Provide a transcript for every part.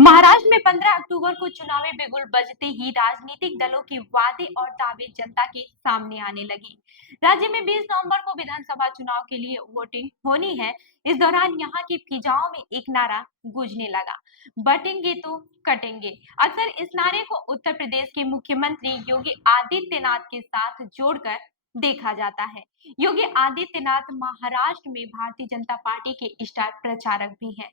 महाराष्ट्र में 15 अक्टूबर को चुनावी बिगुल बजते ही राजनीतिक दलों के वादे और दावे जनता के सामने आने लगे। राज्य में 20 नवंबर को विधानसभा चुनाव के लिए वोटिंग होनी है। इस दौरान यहाँ की फिजाओं में एक नारा गूंजने लगा, बटेंगे तो कटेंगे। अक्सर इस नारे को उत्तर प्रदेश के मुख्यमंत्री योगी आदित्यनाथ के साथ जोड़कर देखा जाता है। योगी आदित्यनाथ महाराष्ट्र में भारतीय जनता पार्टी के स्टार प्रचारक भी हैं।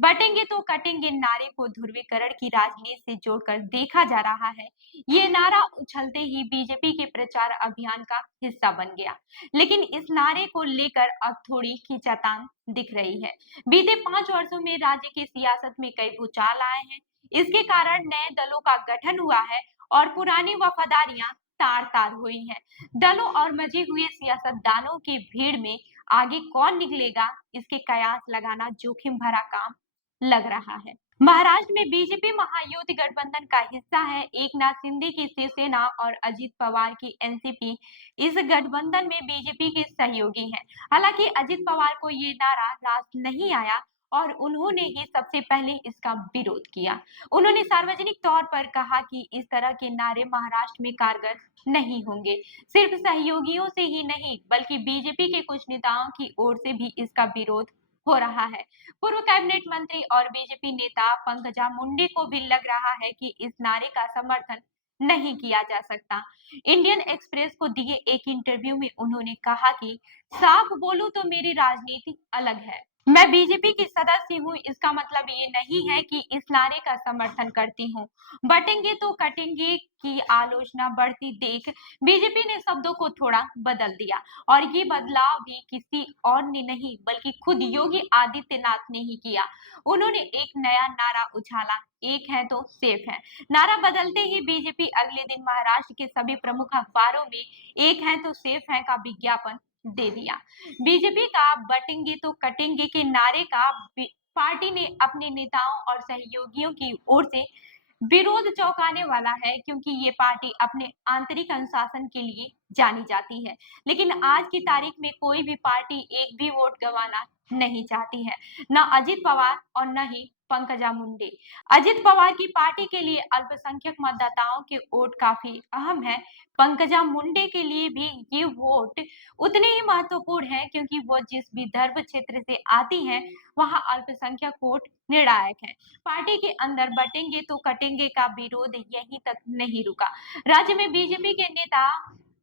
बटेंगे तो कटेंगे नारे को ध्रुवीकरण की राजनीति से जोड़कर देखा जा रहा है। ये नारा उछलते ही बीजेपी के प्रचार अभियान का हिस्सा बन गया, लेकिन इस नारे को लेकर अब थोड़ी खींचातान दिख रही है। बीते 5 वर्षों में राज्य की सियासत में कई भूचाल आए हैं। इसके कारण नए दलों का गठन हुआ है और पुरानी वफादारियां तार तार हुई हैं। दलों और मजे हुए सियासतदानों की भीड़ में आगे कौन निकलेगा, इसके कयास लगाना जोखिम भरा काम लग रहा है। महाराष्ट्र में बीजेपी महायुति गठबंधन का हिस्सा है। एकनाथ शिंदे की शिवसेना और अजित पवार की एनसीपी इस गठबंधन में बीजेपी के सहयोगी हैं। हालांकि अजित पवार को ये नारा रास नहीं आया और उन्होंने ही सबसे पहले इसका विरोध किया। उन्होंने सार्वजनिक तौर पर कहा कि इस तरह के नारे महाराष्ट्र में कारगर नहीं होंगे। सिर्फ सहयोगियों से ही नहीं, बल्कि बीजेपी के कुछ नेताओं की ओर से भी इसका विरोध हो रहा है। पूर्व कैबिनेट मंत्री और बीजेपी नेता पंकजा मुंडे को भी लग रहा है कि इस नारे का समर्थन नहीं किया जा सकता। इंडियन एक्सप्रेस को दिए एक इंटरव्यू में उन्होंने कहा कि साफ बोलूं तो मेरी राजनीति अलग है। मैं बीजेपी की सदस्य हूं, इसका मतलब ये नहीं है कि इस नारे का समर्थन करती हूं। बटेंगे तो कटेंगे की आलोचना बढ़ती देख बीजेपी ने शब्दों को थोड़ा बदल दिया और ये बदलाव भी किसी और ने नहीं, बल्कि खुद योगी आदित्यनाथ ने ही किया। उन्होंने एक नया नारा उछाला, एक है तो सेफ है। नारा बदलते ही बीजेपी अगले दिन महाराष्ट्र के सभी प्रमुख अखबारों में एक है तो सेफ है का विज्ञापन दे दिया। बीजेपी का बटेंगे तो कटेंगे के नारे का पार्टी ने अपने नेताओं और सहयोगियों की ओर से विरोध चौंकाने वाला है, क्योंकि ये पार्टी अपने आंतरिक अनुशासन के लिए जानी जाती है। लेकिन आज की तारीख में कोई भी पार्टी एक भी वोट गंवाना नहीं चाहती है, न अजित पवार और न ही पंकजा मुंडे। अजित पवार की पार्टी के लिए अल्पसंख्यक मतदाताओं के वोट काफी अहम है। पंकजा मुंडे के लिए भी ये वोट उतने ही महत्वपूर्ण है, क्योंकि वो जिस भी धर्म क्षेत्र से आती हैं, वहां अल्पसंख्यक वोट निर्णायक है। पार्टी के अंदर बटेंगे तो कटेंगे का विरोध यहीं तक नहीं रुका। राज्य में बीजेपी के नेता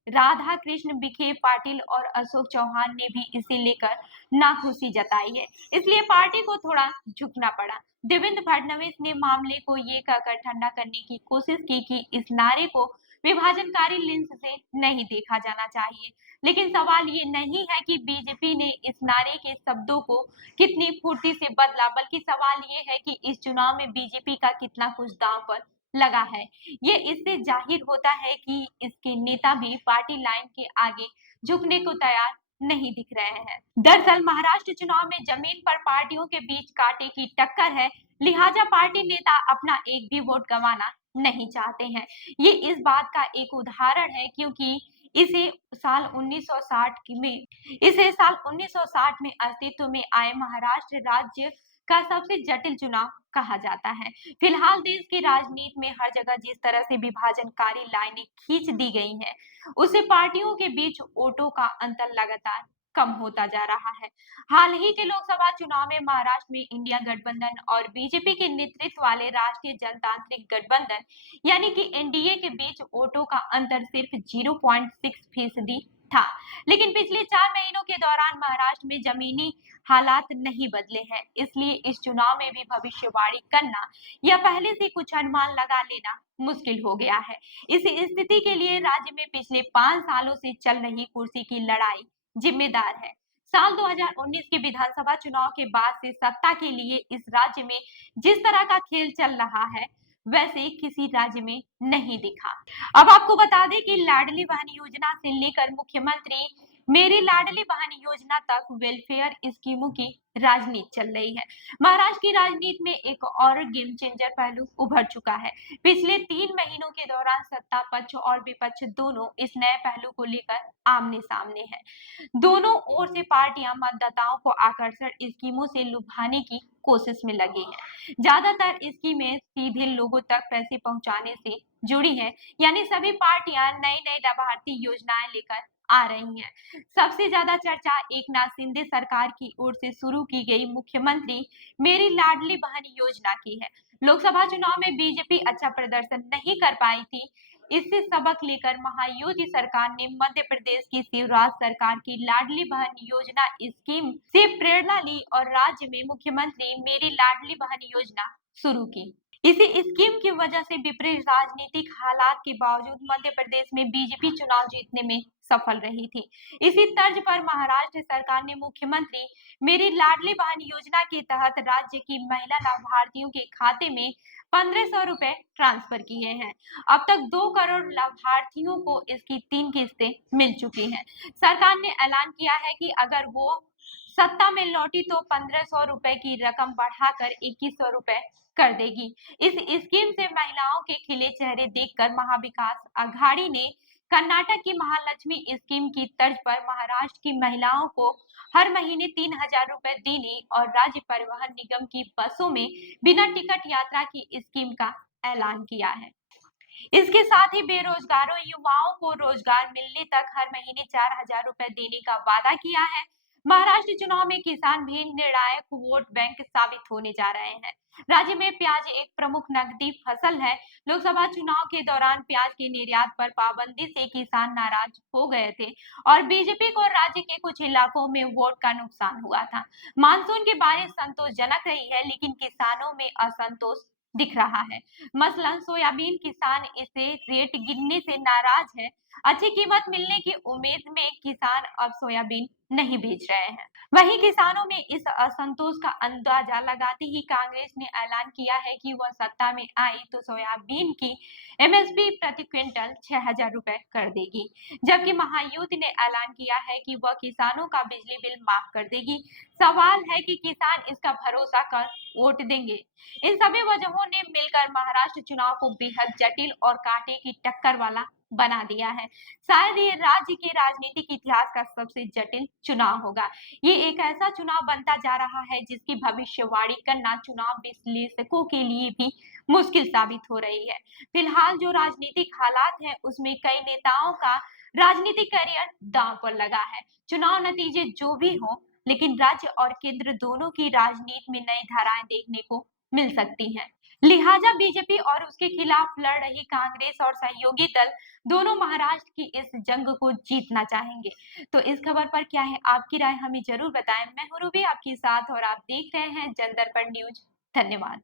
राधा कृष्ण विखे पाटिल और अशोक चौहान ने भी इसे लेकर नाखुशी जताई है। इसलिए पार्टी को थोड़ा झुकना पड़ा। देवेंद्र फडणवीस ने मामले को ये कहकर ठंडा करने की कोशिश की कि इस नारे को विभाजनकारी लेंस से नहीं देखा जाना चाहिए। लेकिन सवाल ये नहीं है कि बीजेपी ने इस नारे के शब्दों को कितनी फुर्ती से बदला, बल्कि सवाल ये है कि इस चुनाव में बीजेपी का कितना कुछ दांव पर लगा है। ये इससे जाहिर होता है कि इसके नेता भी पार्टी लाइन के आगे झुकने को तैयार नहीं दिख रहे हैं। दरअसल महाराष्ट्र चुनाव में जमीन पर पार्टियों के बीच कांटे की टक्कर है, लिहाजा पार्टी नेता अपना एक भी वोट गंवाना नहीं चाहते हैं। ये इस बात का एक उदाहरण है, क्योंकि इसे साल 1960 में इसे साल 1960 में अस्तित्व में आए महाराष्ट्र राज्य का सबसे जटिल चुनाव कहा जाता है। फिलहाल देश की राजनीति में हर जगह जिस तरह से विभाजनकारी लाइनें खींच दी गई हैं, उससे पार्टियों के बीच वोटों का अंतर लगातार कम होता जा रहा है। हाल ही के लोकसभा चुनाव में महाराष्ट्र में इंडिया गठबंधन और बीजेपी के नेतृत्व वाले राष्ट्रीय जनतांत्रिक गठबंधन यानी कि एनडीए के बीच वोटों का अंतर सिर्फ 0.6% था। लेकिन पिछले 4 महीनों के दौरान महाराष्ट्र में जमीनी हालात नहीं बदले हैं। इसलिए इस चुनाव में भी भविष्यवाणी करना या पहले से कुछ अनुमान लगा लेना मुश्किल हो गया है। इस स्थिति के लिए राज्य में पिछले 5 सालों से चल रही कुर्सी की लड़ाई जिम्मेदार है। साल 2019 के विधानसभा चुनाव के बाद से सत्ता के लिए इस राज्य में जिस तरह का खेल चल रहा है, वैसे किसी राज्य में नहीं दिखा। अब आपको बता दें कि लाडली बहन योजना से लेकर मुख्यमंत्री मेरी लाडली बहन योजना तक वेलफेयर स्कीमों की राजनीति चल रही है। महाराष्ट्र की राजनीति में एक और गेम चेंजर पहलू उभर चुका है। पिछले 3 महीनों के दौरान सत्ता पक्ष और विपक्ष दोनों इस नए पहलू को लेकर आमने सामने है। दोनों ओर से पार्टियां मतदाताओं को आकर्षक स्कीमों से लुभाने की कोशिश में लगी हैं। ज्यादातर स्कीमें सीधे लोगों तक पैसे पहुंचाने से जुड़ी हैं, यानी सभी पार्टियां नई नई लाभार्थी योजनाएं लेकर आ रही हैं। सबसे ज्यादा चर्चा एकनाथ शिंदे सरकार की ओर से शुरू की गई मुख्यमंत्री मेरी लाडली बहन योजना की है। लोकसभा चुनाव में बीजेपी अच्छा प्रदर्शन नहीं कर पाई थी। इससे सबक लेकर महायुति सरकार ने मध्य प्रदेश की शिवराज सरकार की लाडली बहन योजना स्कीम से प्रेरणा ली और राज्य में मुख्यमंत्री मेरी लाडली बहन योजना शुरू की। इसी स्कीम की वजह से विपरीत राजनीतिक हालात के बावजूद मध्य प्रदेश में बीजेपी चुनाव जीतने में सफल रही थी। इसी तर्ज पर महाराष्ट्र सरकार ने मुख्यमंत्री मेरी लाडली बहन योजना के तहत राज्य की महिला लाभार्थियों के खाते में 1500 रुपए ट्रांसफर किए हैं। अब तक 2 करोड़ लाभार्थियों को इसकी 3 किस्तें मिल चुकी हैं। सरकार ने ऐलान किया है कि अगर वो सत्ता में लौटी तो 1500 रुपए की रकम बढ़ाकर 2100 रुपए कर देगी। इस स्कीम से महिलाओं के खिले चेहरे देखकर महाविकास आघाड़ी ने कर्नाटक की महालक्ष्मी स्कीम की तर्ज पर महाराष्ट्र की महिलाओं को हर महीने 3000 रुपए देने और राज्य परिवहन निगम की बसों में बिना टिकट यात्रा की स्कीम का ऐलान किया है। इसके साथ ही बेरोजगारों युवाओं को रोजगार मिलने तक हर महीने 4000 रुपए देने का वादा किया है। महाराष्ट्र चुनाव में किसान भी निर्णायक वोट बैंक साबित होने जा रहे हैं। राज्य में प्याज एक प्रमुख नकदी फसल है। लोकसभा चुनाव के दौरान प्याज के निर्यात पर पाबंदी से किसान नाराज हो गए थे और बीजेपी को राज्य के कुछ इलाकों में वोट का नुकसान हुआ था। मानसून की बारिश संतोषजनक रही है, लेकिन किसानों में असंतोष दिख रहा है। मसलन सोयाबीन किसान इसे रेट गिरने से नाराज है। अच्छी कीमत मिलने की उम्मीद में किसान अब सोयाबीन नहीं बेच रहे हैं। वहीं किसानों में इस असंतोष का अंदाजा लगाते ही कांग्रेस ने ऐलान किया है कि वह सत्ता में आई तो सोयाबीन की एमएसपी प्रति क्विंटल 6000 रुपए कर देगी, जबकि महायुति ने ऐलान किया है कि वह किसानों का बिजली बिल माफ कर देगी। सवाल है कि किसान इसका भरोसा कर वोट देंगे। इन सभी वजहों ने मिलकर महाराष्ट्र चुनाव को बेहद जटिल और कांटे की टक्कर वाला बना दिया है। शायद ये राज्य के राजनीतिक इतिहास का सबसे जटिल चुनाव होगा। ये एक ऐसा चुनाव बनता जा रहा है जिसकी भविष्यवाणी करना चुनाव विश्लेषकों के लिए भी मुश्किल साबित हो रही है। फिलहाल जो राजनीतिक हालात हैं उसमें कई नेताओं का राजनीतिक करियर दांव पर लगा है। चुनाव नतीजे जो भी हों, लेकिन राज्य और केंद्र दोनों की राजनीति में नई धाराएं देखने को मिल सकती हैं। लिहाजा बीजेपी और उसके खिलाफ लड़ रही कांग्रेस और सहयोगी दल दोनों महाराष्ट्र की इस जंग को जीतना चाहेंगे। तो इस खबर पर क्या है आपकी राय, हमें जरूर बताएं। मैं हूं रूबी आपके साथ और आप देख रहे हैं जन दर्पण न्यूज। धन्यवाद।